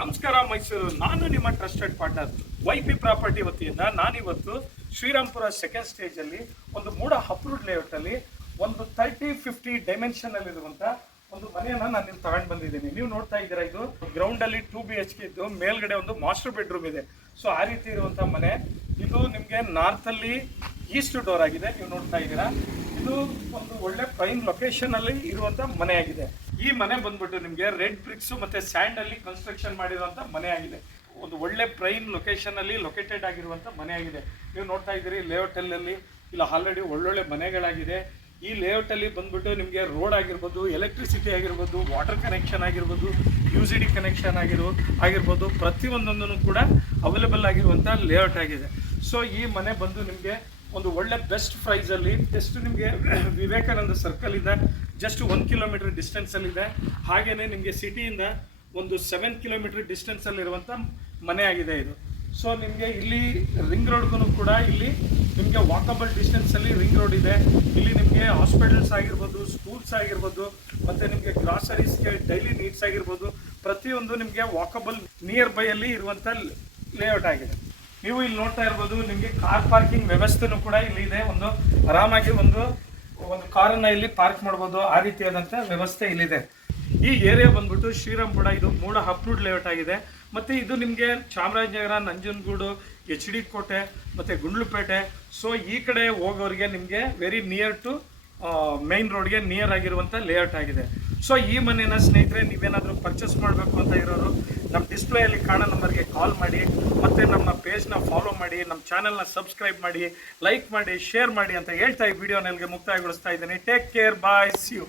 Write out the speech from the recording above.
ನಮಸ್ಕಾರ ಮೈಸೂರು. ನಾನು ನಿಮ್ಮ ಟ್ರಸ್ಟೆಡ್ ಪಾರ್ಟ್ನರ್ YP ಪ್ರಾಪರ್ಟಿ ವತಿಯಿಂದ ನಾನಿವತ್ತು ಶ್ರೀರಾಮ್ಪುರ ಸೆಕೆಂಡ್ ಸ್ಟೇಜಲ್ಲಿ ಒಂದು ಮೂಡ ಅಪ್ರೂವ್ಡ್ ಲೇಔಟಲ್ಲಿ ಒಂದು 30-50 ಡೈಮೆನ್ಷನಲ್ಲಿ ಇರುವಂಥ ಒಂದು ಮನೆಯನ್ನು ನಾನು ಇಲ್ಲಿ ತಗೊಂಡು ಬಂದಿದ್ದೀನಿ. ನೀವು ನೋಡ್ತಾ ಇದ್ದೀರಾ, ಇದು ಗ್ರೌಂಡಲ್ಲಿ 2 BHK ಇದ್ದು ಮೇಲ್ಗಡೆ ಒಂದು ಮಾಸ್ಟರ್ ಬೆಡ್ರೂಮ್ ಇದೆ. ಸೊ ಆ ರೀತಿ ಇರುವಂಥ ಮನೆ ಇದು ನಿಮಗೆ ನಾರ್ತಲ್ಲಿ ಈಸ್ಟ್ ಡೋರ್ ಆಗಿದೆ. ನೀವು ನೋಡ್ತಾ ಇದ್ದೀರಾ, ಇದು ಒಂದು ಒಳ್ಳೆ ಪ್ರೈಮ್ ಲೊಕೇಶನ್ ಅಲ್ಲಿ ಇರುವಂತ ಮನೆ ಆಗಿದೆ. ಈ ಮನೆ ಬಂದ್ಬಿಟ್ಟು ನಿಮಗೆ ರೆಡ್ ಬ್ರಿಕ್ಸ್ ಮತ್ತೆ ಸ್ಯಾಂಡ್ ಅಲ್ಲಿ ಕನ್ಸ್ಟ್ರಕ್ಷನ್ ಮಾಡಿರುವಂತ ಮನೆ ಆಗಿದೆ. ಒಂದು ಒಳ್ಳೆ ಪ್ರೈಮ್ ಲೊಕೇಶನ್ ಅಲ್ಲಿ ಲೊಕೇಟೆಡ್ ಆಗಿರುವಂತ ಮನೆ ಆಗಿದೆ. ನೀವು ನೋಡ್ತಾ ಇದ್ದೀರಿ, ಲೇಔಟ್ ಅಲ್ಲಿ ಇಲ್ಲ ಆಲ್ರೆಡಿ ಒಳ್ಳೊಳ್ಳೆ ಮನೆಗಳಾಗಿದೆ. ಈ ಲೇಔಟ್ ಅಲ್ಲಿ ಬಂದ್ಬಿಟ್ಟು ನಿಮಗೆ ರೋಡ್ ಆಗಿರ್ಬೋದು, ಎಲೆಕ್ಟ್ರಿಸಿಟಿ ಆಗಿರ್ಬೋದು, ವಾಟರ್ ಕನೆಕ್ಷನ್ ಆಗಿರ್ಬೋದು, UCD ಕನೆಕ್ಷನ್ ಆಗಿರ್ಬೋದು, ಪ್ರತಿಯೊಂದೊಂದನ್ನು ಕೂಡ ಅವೈಲೇಬಲ್ ಆಗಿರುವಂಥ ಲೇಔಟ್ ಆಗಿದೆ. ಸೊ ಈ ಮನೆ ಬಂದು ನಿಮಗೆ ಒಂದು ಒಳ್ಳೆ ಬೆಸ್ಟ್ ಪ್ರೈಸಲ್ಲಿ ಜಸ್ಟ್ ನಿಮಗೆ ವಿವೇಕಾನಂದ ಸರ್ಕಲಿಂದ ಜಸ್ಟ್ 1 ಕಿಲೋಮೀಟರ್ ಡಿಸ್ಟೆನ್ಸಲ್ಲಿದೆ. ಹಾಗೆಯೇ ನಿಮಗೆ ಸಿಟಿಯಿಂದ ಒಂದು 7 ಕಿಲೋಮೀಟರ್ ಡಿಸ್ಟೆನ್ಸಲ್ಲಿರುವಂಥ ಮನೆ ಆಗಿದೆ ಇದು. ಸೊ ನಿಮಗೆ ಇಲ್ಲಿ ರಿಂಗ್ ರೋಡ್ಗೂ ಕೂಡ ಇಲ್ಲಿ ನಿಮಗೆ ವಾಕಬಲ್ ಡಿಸ್ಟೆನ್ಸಲ್ಲಿ ರಿಂಗ್ ರೋಡ್ ಇದೆ. ಇಲ್ಲಿ ನಿಮಗೆ ಹಾಸ್ಪಿಟಲ್ಸ್ ಆಗಿರ್ಬೋದು, ಸ್ಕೂಲ್ಸ್ ಆಗಿರ್ಬೋದು, ಮತ್ತು ನಿಮಗೆ ಗ್ರಾಸರೀಸ್ಗೆ ಡೈಲಿ ನೀಡ್ಸ್ ಆಗಿರ್ಬೋದು, ಪ್ರತಿಯೊಂದು ನಿಮಗೆ ವಾಕಬಲ್ ನಿಯರ್ ಬೈಯಲ್ಲಿ ಇರುವಂಥ ಲೇಔಟ್ ಆಗಿದೆ. ನೀವು ಇಲ್ಲಿ ನೋಡ್ತಾ ಇರ್ಬೋದು, ನಿಮಗೆ ಕಾರ್ ಪಾರ್ಕಿಂಗ್ ವ್ಯವಸ್ಥೆನೂ ಕೂಡ ಇಲ್ಲಿ ಇದೆ. ಒಂದು ಆರಾಮಾಗಿ ಒಂದು ಕಾರನ್ನು ಇಲ್ಲಿ ಪಾರ್ಕ್ ಮಾಡ್ಬೋದು, ಆ ರೀತಿಯಾದಂಥ ವ್ಯವಸ್ಥೆ ಇಲ್ಲಿದೆ. ಈ ಏರಿಯಾ ಬಂದ್ಬಿಟ್ಟು ಶ್ರೀರಾಮ್ಪುರ, ಇದು ಮೂಡ ಅಪ್ರೂವ್ಡ್ ಲೇಔಟ್ ಆಗಿದೆ. ಮತ್ತು ಇದು ನಿಮಗೆ ಚಾಮರಾಜನಗರ, ನಂಜನಗೂಡು, HD ಕೋಟೆ ಮತ್ತು ಗುಂಡ್ಲುಪೇಟೆ, ಸೊ ಈ ಕಡೆ ಹೋಗೋರಿಗೆ ನಿಮಗೆ ವೆರಿ ನಿಯರ್ ಟು ಮೈನ್ ರೋಡ್ಗೆ ನಿಯರ್ ಆಗಿರುವಂಥ ಲೇಔಟ್ ಆಗಿದೆ. ಸೊ ಈ ಮನೆಯ ಸ್ನೇಹಿತರೆ, ನೀವೇನಾದರೂ ಪರ್ಚೇಸ್ ಮಾಡಬೇಕು ಅಂತ ಇರೋರು ನಮ್ಮ ಡಿಸ್ಪ್ಲೇಯಲ್ಲಿ ಕಾಣೋ ನಂಬರ್ಗೆ ಕಾಲ್ ಮಾಡಿ, ಮತ್ತು ನಮ್ಮ ಪೇಜ್ನ ಫಾಲೋ ಮಾಡಿ, ನಮ್ಮ ಚಾನಲ್ನ ಸಬ್ಸ್ಕ್ರೈಬ್ ಮಾಡಿ, ಲೈಕ್ ಮಾಡಿ, ಶೇರ್ ಮಾಡಿ ಅಂತ ಹೇಳ್ತಾ ಈ ವಿಡಿಯೋನ ಇಲ್ಲಿಗೆ ಮುಕ್ತಾಯಗೊಳಿಸ್ತಾ ಇದ್ದೀನಿ. Take care, bye, see you.